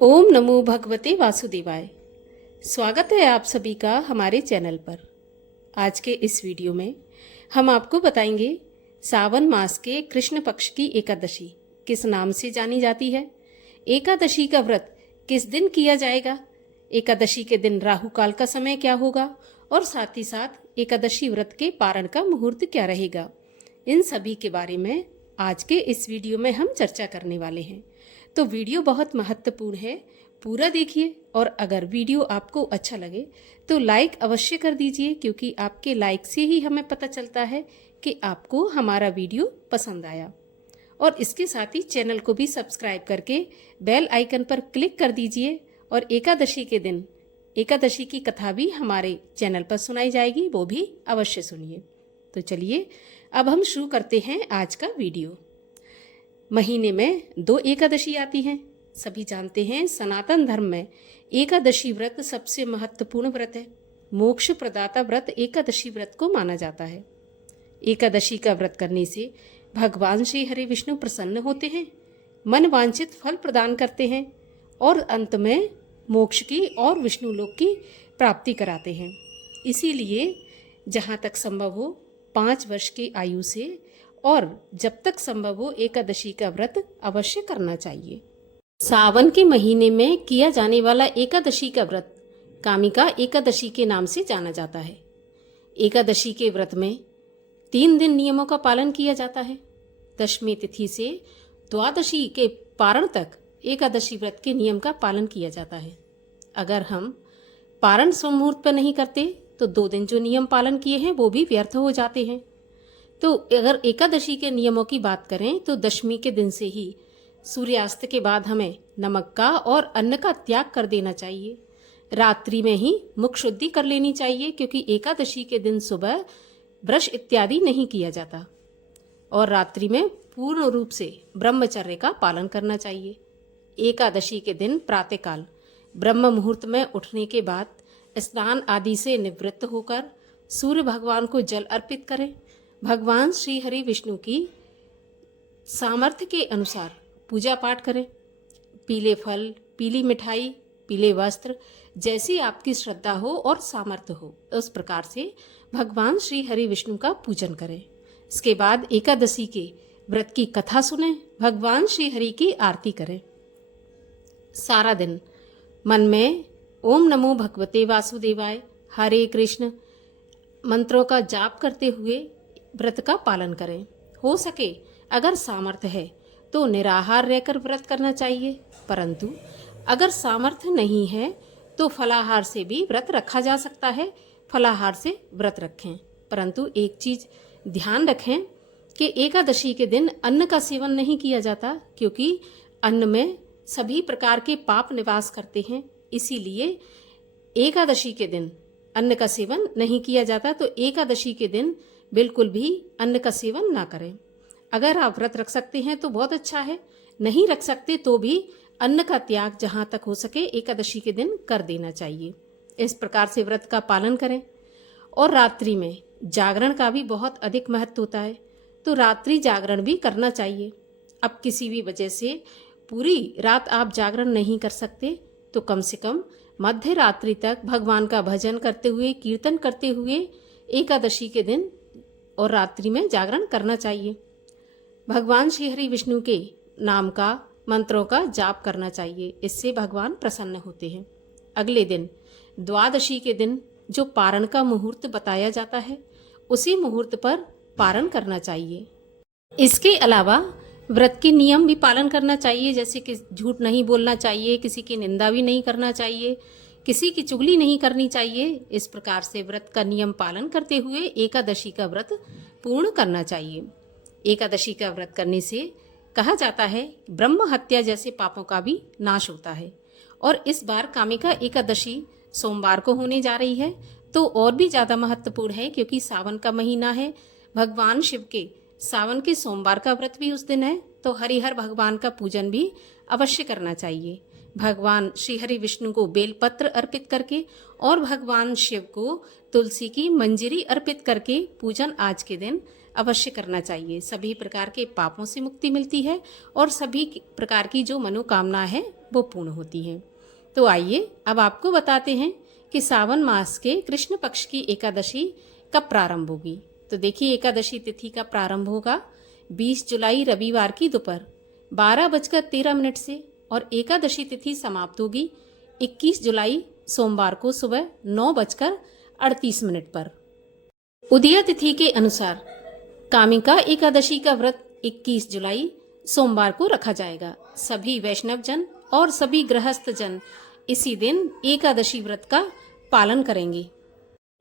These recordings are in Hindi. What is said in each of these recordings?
ओम नमो भगवते वासुदेवाय। स्वागत है आप सभी का हमारे चैनल पर। आज के इस वीडियो में हम आपको बताएंगे सावन मास के कृष्ण पक्ष की एकादशी किस नाम से जानी जाती है, एकादशी का व्रत किस दिन किया जाएगा, एकादशी के दिन राहु काल का समय क्या होगा और साथ ही साथ एकादशी व्रत के पारण का मुहूर्त क्या रहेगा। इन सभी के बारे में आज के इस वीडियो में हम चर्चा करने वाले हैं। तो वीडियो बहुत महत्वपूर्ण है, पूरा देखिए और अगर वीडियो आपको अच्छा लगे तो लाइक अवश्य कर दीजिए, क्योंकि आपके लाइक से ही हमें पता चलता है कि आपको हमारा वीडियो पसंद आया। और इसके साथ ही चैनल को भी सब्सक्राइब करके बेल आइकन पर क्लिक कर दीजिए। और एकादशी के दिन एकादशी की कथा भी हमारे चैनल पर सुनाई जाएगी, वो भी अवश्य सुनिए। तो चलिए अब हम शुरू करते हैं आज का वीडियो। महीने में 2 एकादशी आती हैं। सभी जानते हैं सनातन धर्म में एकादशी व्रत सबसे महत्वपूर्ण व्रत है। मोक्ष प्रदाता व्रत एकादशी व्रत को माना जाता है। एकादशी का व्रत करने से भगवान श्री हरि विष्णु प्रसन्न होते हैं, मन वांछित फल प्रदान करते हैं और अंत में मोक्ष की और विष्णु लोक की प्राप्ति कराते हैं। इसीलिए जहाँ तक संभव हो 5 वर्ष की आयु से और जब तक संभव हो एकादशी का व्रत अवश्य करना चाहिए। सावन के महीने में किया जाने वाला एकादशी का व्रत कामिका एकादशी के नाम से जाना जाता है। एकादशी के व्रत में 3 दिन नियमों का पालन किया जाता है। दशमी तिथि से द्वादशी के पारण तक एकादशी व्रत के नियम का पालन किया जाता है। अगर हम पारण मुहूर्त पर नहीं करते तो 2 दिन जो नियम पालन किए हैं वो भी व्यर्थ हो जाते हैं। तो अगर एकादशी के नियमों की बात करें तो दशमी के दिन से ही सूर्यास्त के बाद हमें नमक का और अन्न का त्याग कर देना चाहिए। रात्रि में ही मुख शुद्धि कर लेनी चाहिए, क्योंकि एकादशी के दिन सुबह ब्रश इत्यादि नहीं किया जाता। और रात्रि में पूर्ण रूप से ब्रह्मचर्य का पालन करना चाहिए। एकादशी के दिन प्रातःकाल ब्रह्म मुहूर्त में उठने के बाद स्नान आदि से निवृत्त होकर सूर्य भगवान को जल अर्पित करें। भगवान श्री हरि विष्णु की सामर्थ्य के अनुसार पूजा पाठ करें। पीले फल, पीली मिठाई, पीले वस्त्र, जैसी आपकी श्रद्धा हो और सामर्थ्य हो उस प्रकार से भगवान श्री हरि विष्णु का पूजन करें। इसके बाद एकादशी के व्रत की कथा सुनें, भगवान श्री हरि की आरती करें। सारा दिन मन में ओम नमो भगवते वासुदेवाय, हरे कृष्ण मंत्रों का जाप करते हुए व्रत का पालन करें। हो सके अगर सामर्थ्य है तो निराहार रहकर व्रत करना चाहिए, परंतु अगर सामर्थ्य नहीं है तो फलाहार से भी व्रत रखा जा सकता है। फलाहार से व्रत रखें, परंतु एक चीज ध्यान रखें कि एकादशी के दिन अन्न का सेवन नहीं किया जाता, क्योंकि अन्न में सभी प्रकार के पाप निवास करते हैं। इसीलिए एकादशी के दिन अन्न का सेवन नहीं किया जाता। तो एकादशी के दिन बिल्कुल भी अन्न का सेवन ना करें। अगर आप व्रत रख सकते हैं तो बहुत अच्छा है, नहीं रख सकते तो भी अन्न का त्याग जहां तक हो सके एकादशी के दिन कर देना चाहिए। इस प्रकार से व्रत का पालन करें। और रात्रि में जागरण का भी बहुत अधिक महत्व होता है, तो रात्रि जागरण भी करना चाहिए। अब किसी भी वजह से पूरी रात आप जागरण नहीं कर सकते तो कम से कम मध्य रात्रि तक भगवान का भजन करते हुए, कीर्तन करते हुए एकादशी के दिन और रात्रि में जागरण करना चाहिए। भगवान श्री हरि विष्णु के नाम का, मंत्रों का जाप करना चाहिए, इससे भगवान प्रसन्न होते हैं। अगले दिन द्वादशी के दिन जो पारण का मुहूर्त बताया जाता है उसी मुहूर्त पर पारण करना चाहिए। इसके अलावा व्रत के नियम भी पालन करना चाहिए, जैसे कि झूठ नहीं बोलना चाहिए, किसी की निंदा भी नहीं करना चाहिए, किसी की चुगली नहीं करनी चाहिए। इस प्रकार से व्रत का नियम पालन करते हुए एकादशी का व्रत पूर्ण करना चाहिए। एकादशी का व्रत करने से कहा जाता है ब्रह्म हत्या जैसे पापों का भी नाश होता है। और इस बार कामिका एकादशी सोमवार को होने जा रही है, तो और भी ज़्यादा महत्वपूर्ण है, क्योंकि सावन का महीना है। भगवान शिव के सावन के सोमवार का व्रत भी उस दिन है, तो हरिहर भगवान का पूजन भी अवश्य करना चाहिए। भगवान श्री हरि विष्णु को बेलपत्र अर्पित करके और भगवान शिव को तुलसी की मंजरी अर्पित करके पूजन आज के दिन अवश्य करना चाहिए। सभी प्रकार के पापों से मुक्ति मिलती है और सभी प्रकार की जो मनोकामना है वो पूर्ण होती हैं। तो आइए अब आपको बताते हैं कि सावन मास के कृष्ण पक्ष की एकादशी कब प्रारंभ होगी। तो देखिए, एकादशी तिथि का प्रारंभ होगा 20 जुलाई रविवार की दोपहर 12:13 से और एकादशी तिथि समाप्त होगी 21 जुलाई सोमवार को सुबह 9:38 पर। उदया तिथि के अनुसार कामिका एकादशी का व्रत 21 जुलाई सोमवार को रखा जाएगा। सभी वैष्णव जन और सभी गृहस्थ जन इसी दिन एकादशी व्रत का पालन करेंगे।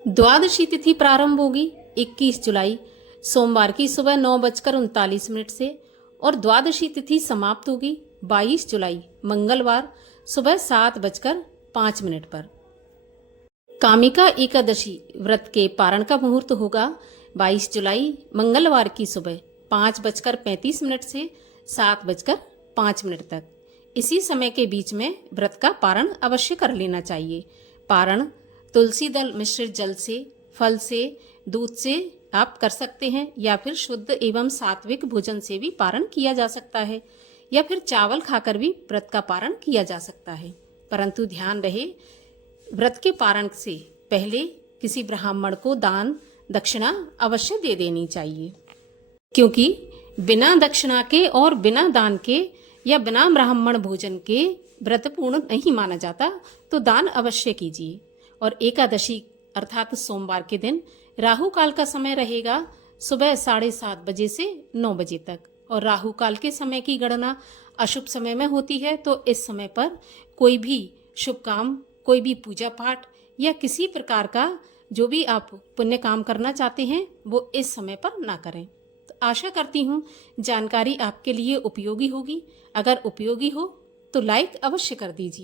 द्वादशी तिथि प्रारंभ होगी 21 जुलाई सोमवार की सुबह 9:39 से और द्वादशी तिथि समाप्त होगी 22 जुलाई मंगलवार सुबह 7:05 पर। कामिका एकादशी व्रत के पारण का मुहूर्त होगा 22 जुलाई मंगलवार की सुबह 5:35 से 7:05 तक। इसी समय के बीच में व्रत का पारण अवश्य कर लेना चाहिए। पारण तुलसी दल मिश्रित जल से, फल से, दूध से आप कर सकते हैं या फिर शुद्ध एवं सात्विक भोजन से भी पारण किया जा सकता है या फिर चावल खाकर भी व्रत का पारण किया जा सकता है। परंतु ध्यान रहे, व्रत के पारण से पहले किसी ब्राह्मण को दान दक्षिणा अवश्य दे देनी चाहिए, क्योंकि बिना दक्षिणा के और बिना दान के या बिना ब्राह्मण भोजन के व्रत पूर्ण नहीं माना जाता। तो दान अवश्य कीजिए। और एकादशी अर्थात सोमवार के दिन राहु काल का समय रहेगा सुबह 7:30 बजे से 9 बजे तक। और राहु काल के समय की गणना अशुभ समय में होती है। तो इस समय पर कोई भी शुभ काम, कोई भी पूजा पाठ या किसी प्रकार का जो भी आप पुण्य काम करना चाहते हैं वो इस समय पर ना करें। तो आशा करती हूँ जानकारी आपके लिए उपयोगी होगी। अगर उपयोगी हो तो लाइक अवश्य कर दीजिए।